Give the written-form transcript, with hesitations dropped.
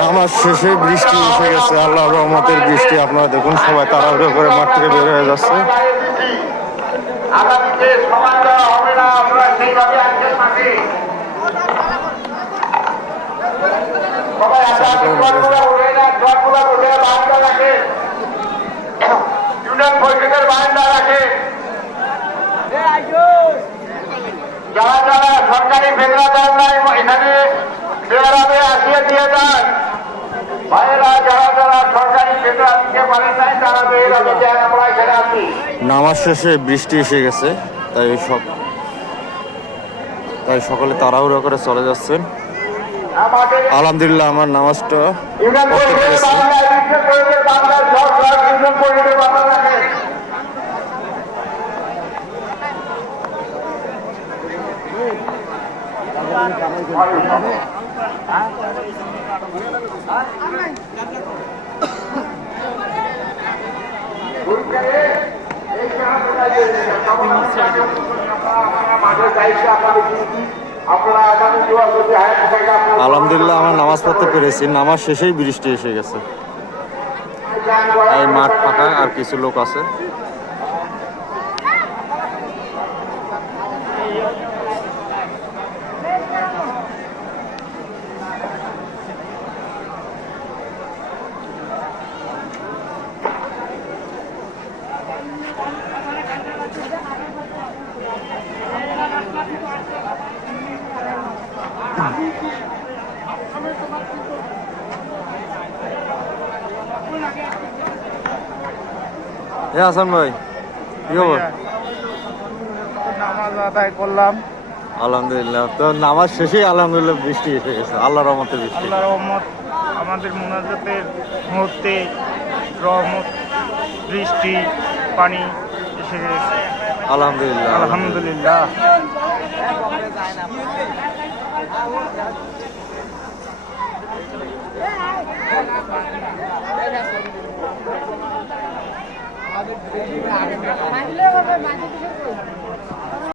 নামাজ শেষে বৃষ্টি এসে গেছে, আল্লাহর রহমতের বৃষ্টি। আপনারা দেখুন সবাই তাড়াহুড়ো করে মাঠ থেকে বের হয়ে যাচ্ছে। যারা যারা সরকারি ফেদরা দেন নাই এখানে বেড়াবে আসিয়ে দিয়ে যান। ভাইয়েরা যারা যারা সরকারি ফেদরা দিতে পারেন নাই তারা বেড়াবে দেন, আমরা এখানে আছি। নামাজ শেষে বৃষ্টি এসে গেছে, তাই সকলে তাড়াহুড়ো করে চলে যাচ্ছেন। আলহামদুলিল্লাহ আমার নামাজটা পড়তে পেরেছি। আলহামদুলিল্লাহ আমার নামাজ পড়তে পেরেছি। নামাজ শেষেই বৃষ্টি এসে গেছে। এই মাঠ ফাঁকা, আর কিছু লোক আছে। হাসান ভাই কি খবর? নামাজ আদায় করলাম আলহামদুলিল্লাহ। তো নামাজ শেষেই আলহামদুলিল্লাহ বৃষ্টি এসে গেছে, আল্লাহর রহমতের বৃষ্টি। আল্লাহর রহমত, আমাদের মুনাজাতের মুহূর্তে রহমত, বৃষ্টি, পানি এসে গেছে। আলহামদুলিল্লাহ আলহামদুলিল্লাহ।